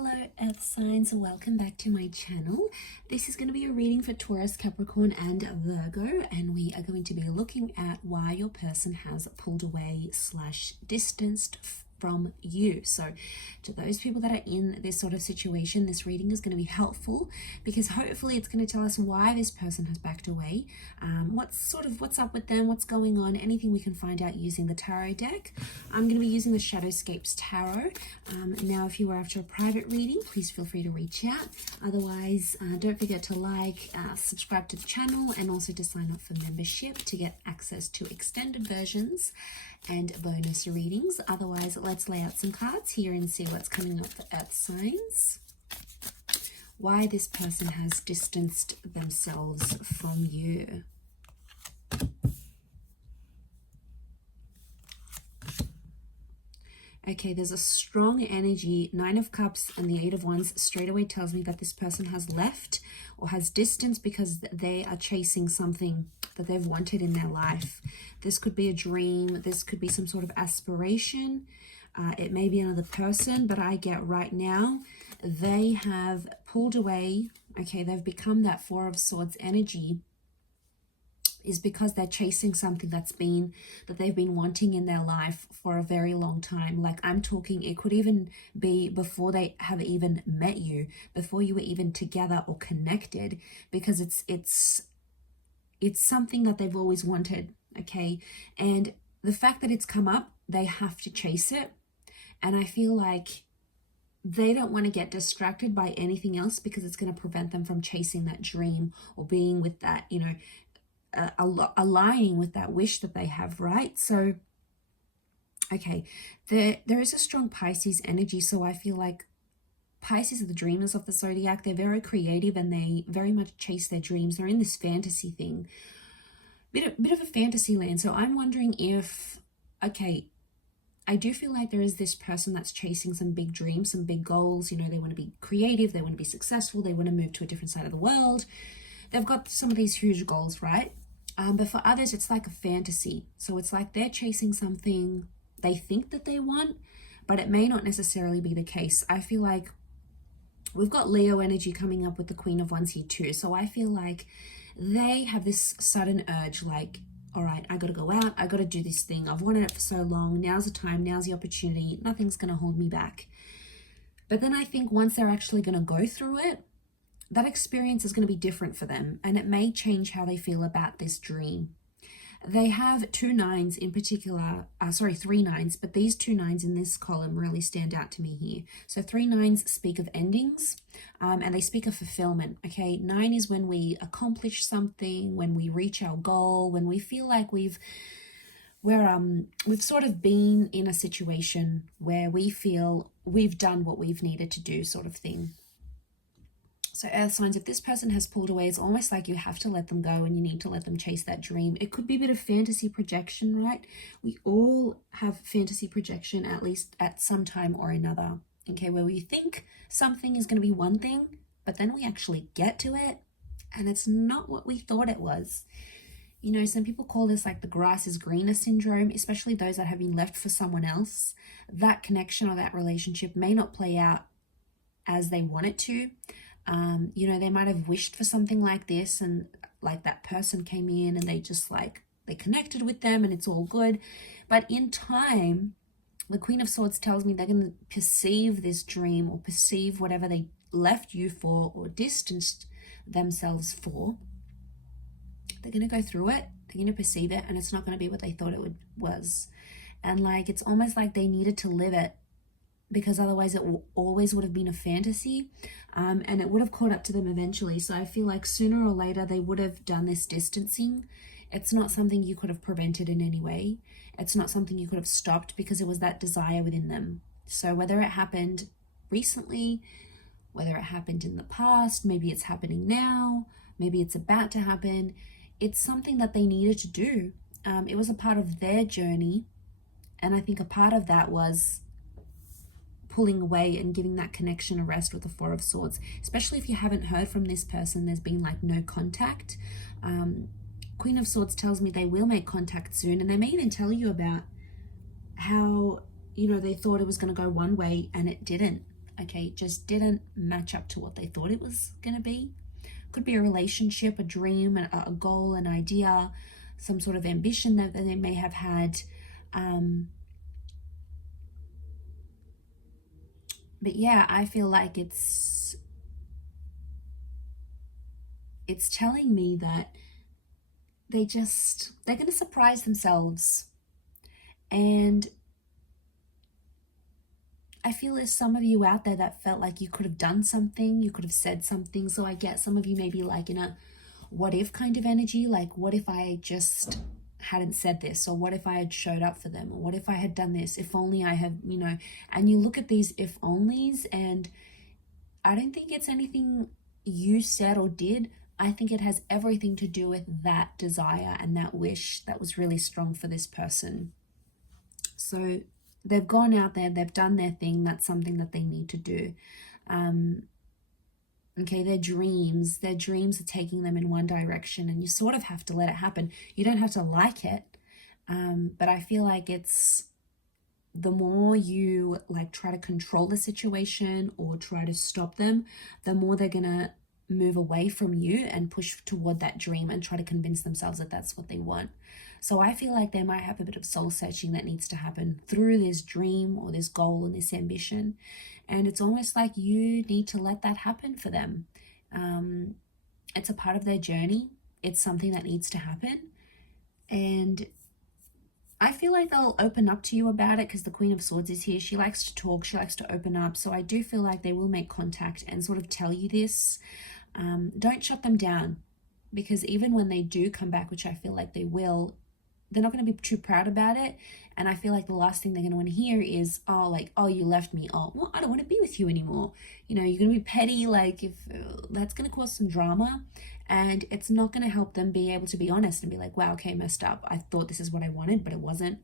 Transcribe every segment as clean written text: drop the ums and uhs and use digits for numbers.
Hello Earth signs, welcome back to my channel. This is going to be a reading for Taurus, Capricorn and Virgo, and we are going to be looking at why your person has pulled away / distanced from you. So to those people that are in this sort of situation, this reading is going to be helpful because hopefully it's going to tell us why this person has backed away, what's up with them, what's going on, anything we can find out using the tarot deck. I'm going to be using the Shadowscapes Tarot. Now if you are after a private reading, please feel free to reach out. Otherwise, don't forget to like, subscribe to the channel, and also to sign up for membership to get access to extended versions and bonus readings. Otherwise, let's lay out some cards here and see what's coming up for Earth signs. Why this person has distanced themselves from you. Okay, there's a strong energy. 9 of Cups and the 8 of Wands straight away tells me that this person has left or has distanced because they are chasing something that they've wanted in their life. This could be a dream. This could be some sort of aspiration. It may be another person, but I get right now they have pulled away. Okay, they've become that 4 of Swords energy, is because they're chasing something that they've been wanting in their life for a very long time. Like, I'm talking, it could even be before they have even met you, before you were even together or connected, because it's something that they've always wanted. Okay, and the fact that it's come up, they have to chase it. And I feel like they don't want to get distracted by anything else because it's going to prevent them from chasing that dream or being with that, you know, aligning with that wish that they have, right? So okay, there is a strong Pisces energy. So I feel like Pisces are the dreamers of the zodiac. They're very creative and they very much chase their dreams. They're in this fantasy thing, bit of a fantasy land. So I'm wondering if, okay, I do feel like there is this person that's chasing some big dreams, some big goals. You know, they want to be creative, they want to be successful, they want to move to a different side of the world. They've got some of these huge goals, right? But for others, it's like a fantasy. So it's like they're chasing something they think that they want, but it may not necessarily be the case. I feel like we've got Leo energy coming up with the Queen of Wands here too. So I feel like they have this sudden urge, like, all right, I got to go out. I got to do this thing. I've wanted it for so long. Now's the time. Now's the opportunity. Nothing's going to hold me back. But then I think once they're actually going to go through it, that experience is going to be different for them, and it may change how they feel about this dream. They have 2 9s in particular, 3 9s, but these 2 9s in this column really stand out to me here. So 3 9s speak of endings, and they speak of fulfillment. Okay, 9 is when we accomplish something, when we reach our goal, when we feel like we've sort of been in a situation where we feel we've done what we've needed to do, sort of thing. So Earth signs, if this person has pulled away, it's almost like you have to let them go and you need to let them chase that dream. It could be a bit of fantasy projection, right? We all have fantasy projection, at least at some time or another, okay, where we think something is going to be one thing, but then we actually get to it and it's not what we thought it was. You know, some people call this like the grass is greener syndrome, especially those that have been left for someone else. That connection or that relationship may not play out as they want it to. You know, they might have wished for something like this, and like that person came in and they just like, they connected with them and it's all good. But in time, the Queen of Swords tells me they're going to perceive this dream or perceive whatever they left you for or distanced themselves for. They're going to go through it, they're going to perceive it, and it's not going to be what they thought it was. And like, it's almost like they needed to live it, because otherwise it always would have been a fantasy, and it would have caught up to them eventually. So I feel like sooner or later they would have done this distancing. It's not something you could have prevented in any way. It's not something you could have stopped because it was that desire within them. So whether it happened recently, whether it happened in the past, maybe it's happening now, maybe it's about to happen, it's something that they needed to do. It was a part of their journey, and I think a part of that was pulling away and giving that connection a rest with the 4 of Swords, especially if you haven't heard from this person. There's been like no contact. Queen of Swords tells me they will make contact soon, and they may even tell you about how, you know, they thought it was going to go one way and it didn't. okay, it just didn't match up to what they thought it was going to be. Could be a relationship, a dream, a goal, an idea, some sort of ambition that they may have had. But yeah, I feel like it's telling me that they're going to surprise themselves. And I feel there's some of you out there that felt like you could have done something, you could have said something. So I get some of you maybe like in a what if kind of energy, like what if I just hadn't said this, or what if I had showed up for them, or what if I had done this, if only I had, you know. And you look at these if onlys, and I don't think it's anything you said or did. I think it has everything to do with that desire and that wish that was really strong for this person. So they've gone out there, they've done their thing. That's something that they need to do. Okay, their dreams are taking them in one direction, and you sort of have to let it happen. You don't have to like it, but I feel like it's the more you like try to control the situation or try to stop them, the more they're gonna move away from you and push toward that dream and try to convince themselves that that's what they want. So I feel like they might have a bit of soul searching that needs to happen through this dream or this goal and this ambition. And it's almost like you need to let that happen for them. It's a part of their journey. It's something that needs to happen. And I feel like they'll open up to you about it because the Queen of Swords is here. She likes to talk. She likes to open up. So I do feel like they will make contact and sort of tell you this. Don't shut them down, because even when they do come back, which I feel like they will, they're not going to be too proud about it. And I feel like the last thing they're going to want to hear is, oh, like, oh, you left me. Oh, well, I don't want to be with you anymore. You know, you're going to be petty. Like, if that's going to cause some drama, and it's not going to help them be able to be honest and be like, wow, okay, messed up. I thought this is what I wanted, but it wasn't.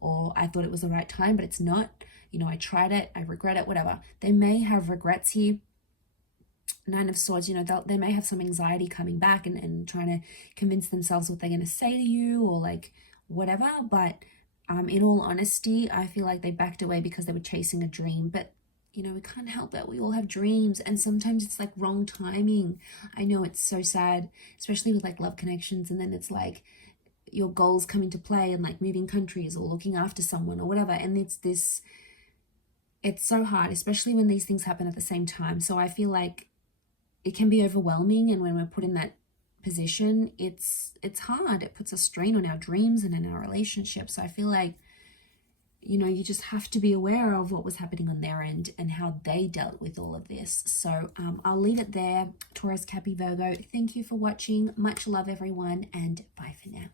Or I thought it was the right time, but it's not. You know, I tried it. I regret it, whatever. They may have regrets here. Nine of Swords, you know, they may have some anxiety coming back and trying to convince themselves what they're going to say to you or like whatever. But in all honesty, I feel like they backed away because they were chasing a dream. But, you know, we can't help it. We all have dreams, and sometimes it's like wrong timing. I know it's so sad, especially with like love connections. And then it's like your goals come into play and like moving countries or looking after someone or whatever. And it's so hard, especially when these things happen at the same time. So I feel like it can be overwhelming, and when we're put in that position, it's hard. It puts a strain on our dreams and in our relationships. So I feel like, you know, you just have to be aware of what was happening on their end and how they dealt with all of this. So I'll leave it there. Taurus, Cappy, Virgo, thank you for watching. Much love, everyone, and bye for now.